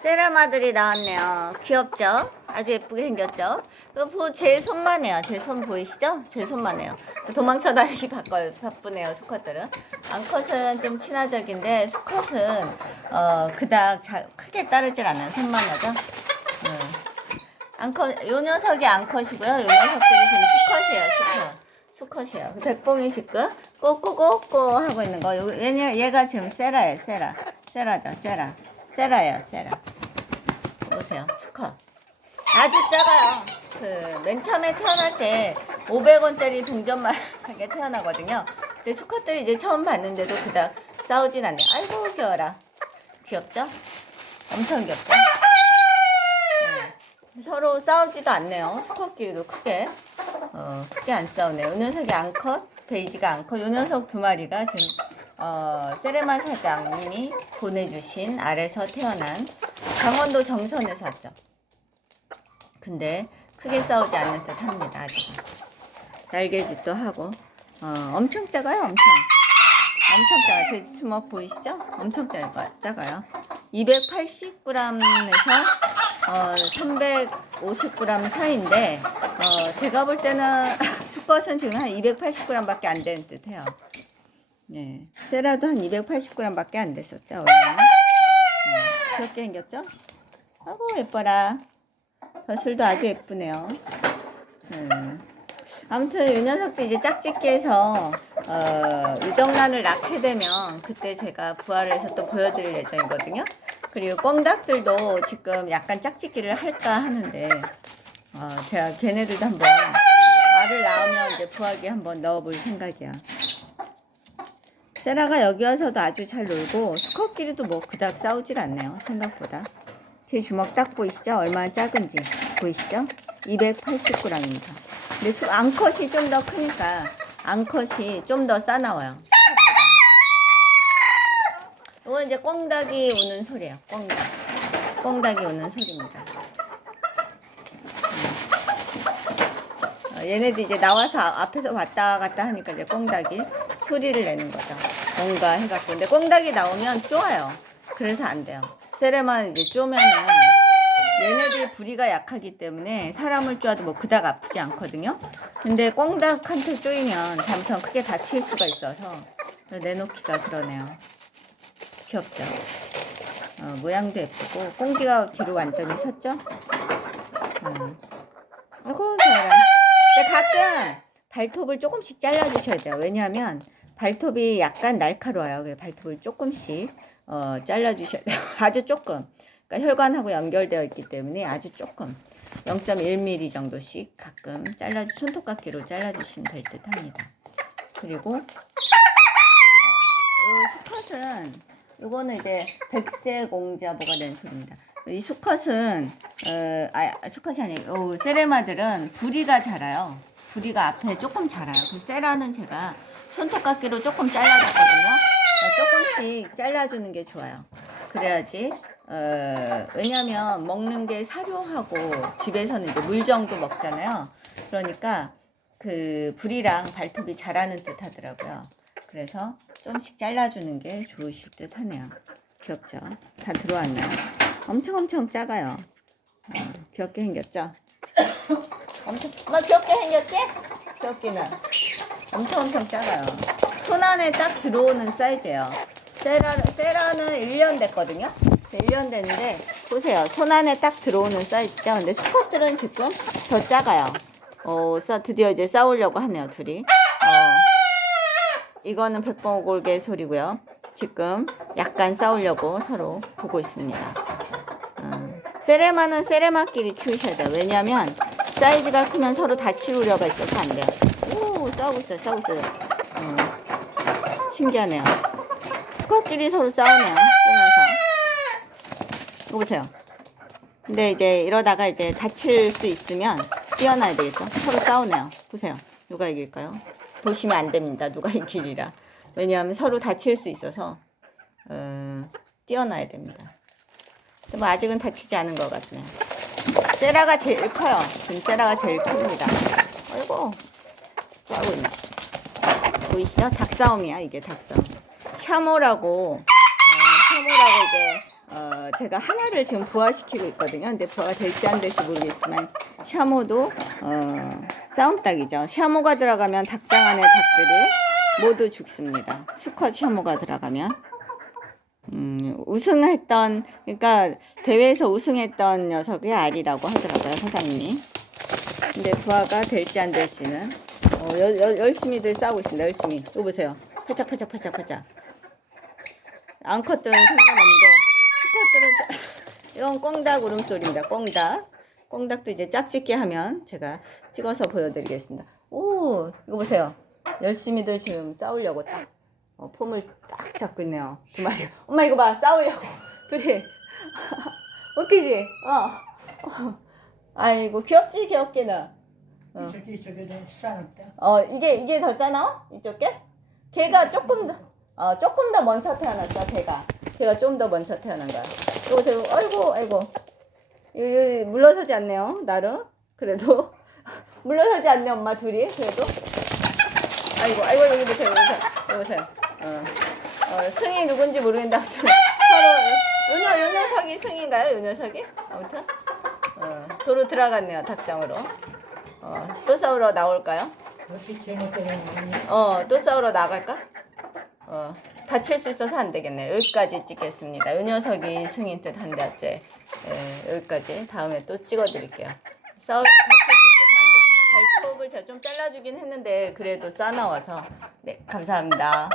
세라마들이 나왔네요. 귀엽죠? 아주 예쁘게 생겼죠? 이거 제 손만 해요. 제 손 보이시죠? 제 손만 해요. 도망쳐 다니기 바쁘네요, 수컷들은. 암컷은 좀 친화적인데 수컷은 그닥 크게 따르질 않아요. 손만 하죠? 암컷, 요 녀석이 암컷이고요. 요 녀석들이 지금 수컷이에요. 백봉이 지금 꼬꼬꼬꼬 하고 있는 거. 얘가 지금 세라예요. 세라죠. 세라예요. 보세요. 수컷. 아주 작아요. 맨 처음에 태어날 때 500원짜리 동전만 하게 태어나거든요. 근데 수컷들이 이제 처음 봤는데도 그닥 싸우진 않네요. 아이고 귀여워라. 귀엽죠? 엄청 귀엽죠? 네. 서로 싸우지도 않네요. 수컷끼리도 크게 안 싸우네요. 요 녀석이 암컷, 베이지가 암컷. 요 녀석 두 마리가 지금 세레마 사장님이 보내주신 알에서 태어난 강원도 정선에서 왔죠. 근데 크게 싸우지 않는 듯 합니다. 아직 날개짓도 하고 엄청 작아요. 엄청 작아요. 제 주먹 보이시죠? 엄청 작아요. 280g에서 350g 사이인데 제가 볼 때는 수컷은 지금 한 280g밖에 안 되는 듯해요. 네, 세라도 한 280g밖에 안 됐었죠. 원래는. 그렇게 생겼죠? 아이고 예뻐라. 벼슬도 아주 예쁘네요. 아무튼 이 녀석도 이제 짝짓기에서 유정란을 낳게 되면 그때 제가 부화를 해서 또 보여드릴 예정이거든요. 그리고 꿩닭들도 지금 약간 짝짓기를 할까 하는데 제가 걔네들도 한번 알을 낳으면 이제 부화기에 한번 넣어볼 생각이야. 세라가 여기 와서도 아주 잘 놀고 수컷끼리도 뭐 그닥 싸우질 않네요. 생각보다. 제 주먹 딱 보이시죠? 얼마나 작은지 보이시죠? 280g입니다. 근데 암컷이 좀 더 크니까 암컷이 좀 더 싸나워요. 이건 이제 꿩닭이 우는 소리예요. 꿩닭이 우는 소리입니다. 얘네들 이제 나와서 앞에서 왔다 갔다 하니까 이제 꿩닭이 소리를 내는 거죠. 뭔가 해갖고. 근데 꿩닭이 나오면 쪼아요. 그래서 안 돼요. 세레만 이제 쪼면은 얘네들 부리가 약하기 때문에 사람을 쪼아도 뭐 그닥 아프지 않거든요. 근데 꿩닭한테 쪼이면 잘못하면 크게 다칠 수가 있어서 내놓기가 그러네요. 귀엽죠? 모양도 예쁘고 꽁지가 뒤로 완전히 섰죠? 아이고 좋아라. 근데 가끔 발톱을 조금씩 잘라주셔야 돼요. 왜냐하면 발톱이 약간 날카로워요. 그래서 발톱을 조금씩 잘라주셔야 돼요. 아주 조금. 그러니까 혈관하고 연결되어 있기 때문에 아주 조금 0.1mm 정도씩 가끔 손톱깎이로 잘라주시면 될 듯 합니다. 그리고 수컷은 요거는 이제 백색옹자보가 된 소리입니다. 이 수컷은 수컷이 아니에요. 세레마들은 부리가 자라요. 부리가 앞에 조금 자라요. 그 세라는 제가 손톱깎이로 조금 잘라줬거든요. 조금씩 잘라주는 게 좋아요. 그래야지 왜냐면 먹는 게 사료하고 집에서는 이제 물 정도 먹잖아요. 그러니까 그 부리랑 발톱이 자라는 듯 하더라고요. 그래서 좀씩 잘라주는 게 좋으실 듯 하네요. 귀엽죠? 다 들어왔나요? 엄청 작아요. 귀엽게 생겼죠? 엄청 귀엽게 생겼지? 귀엽기는 엄청 작아요. 손 안에 딱 들어오는 사이즈예요. 세라는 1년 됐거든요. 1년 됐는데 보세요. 손 안에 딱 들어오는 사이즈죠. 근데 수컷들은 지금 더 작아요. 드디어 이제 싸우려고 하네요. 둘이. 이거는 백봉오골개 소리고요. 지금 약간 싸우려고 서로 보고 있습니다. 세레마는 세레마끼리 키우셔야 돼요. 왜냐하면 사이즈가 크면 서로 다칠 우려가 있어서 안 돼요. 오, 싸우고 있어요. 신기하네요. 수컷끼리 서로 싸우네요. 쓰면서. 이거 보세요. 근데 이제 이러다가 이제 다칠 수 있으면 뛰어나야 되겠죠. 서로 싸우네요. 보세요. 누가 이길까요? 보시면 안 됩니다. 누가 이길이라. 왜냐하면 서로 다칠 수 있어서 뛰어나야 됩니다. 근데 뭐 아직은 다치지 않은 것 같네요. 세라가 제일 커요. 지금 세라가 제일 큽니다. 아이고 싸우고 있네. 보이시죠? 닭싸움이야 이게 닭싸움. 샤모라고 샤모라고 이제 제가 하나를 지금 부화시키고 있거든요. 근데 부화가 될지 안 될지 모르겠지만 샤모도 싸움닭이죠. 샤모가 들어가면 닭장 안에 닭들이 모두 죽습니다. 수컷 샤모가 들어가면. 우승했던, 그러니까 대회에서 우승했던 녀석의 알이라고 하더라고요, 사장님이. 근데 부화가 될지 안 될지는 열심히들 싸우고 있습니다. 열심히. 이거 보세요. 팔짝팔짝. 암컷들은 상관없는데 수컷들은 이건 꽁닭 울음소리입니다. 꽁닭도 이제 짝짓기 하면 제가 찍어서 보여드리겠습니다. 오, 이거 보세요. 열심히들 지금 싸우려고 딱 폼을 딱 잡고 있네요. 두 마리. 엄마 이거 봐, 싸우려고 둘이. 웃기지? 아이고 귀엽지, 귀엽게는. 저기도 싸웠다. 이게 더 싸나? 이쪽 게? 걔가 조금 더 먼저 태어났어. 걔가 좀 더 먼저 태어난 거야. 이거 보세요. 아이고. 이 물러서지 않네요. 나름 그래도 물러서지 않네, 엄마 둘이. 그래도 아이고 여기 보세요. 승이 누군지 모르겠는데 아무튼 서로 요 녀석이 승인가요? 요 녀석이? 아무튼 도로 들어갔네요, 닭장으로. 또 싸우러 나올까요? 그렇게 재밌게 또 싸우러 나갈까? 다칠 수 있어서 안 되겠네요. 여기까지 찍겠습니다. 요 녀석이 승인 듯 한데 어째. 여기까지 다음에 또 찍어드릴게요. 다칠 수 있어서 안 되겠네요. 발톱을 제가 좀 잘라주긴 했는데 그래도 싸나와서. 네, 감사합니다.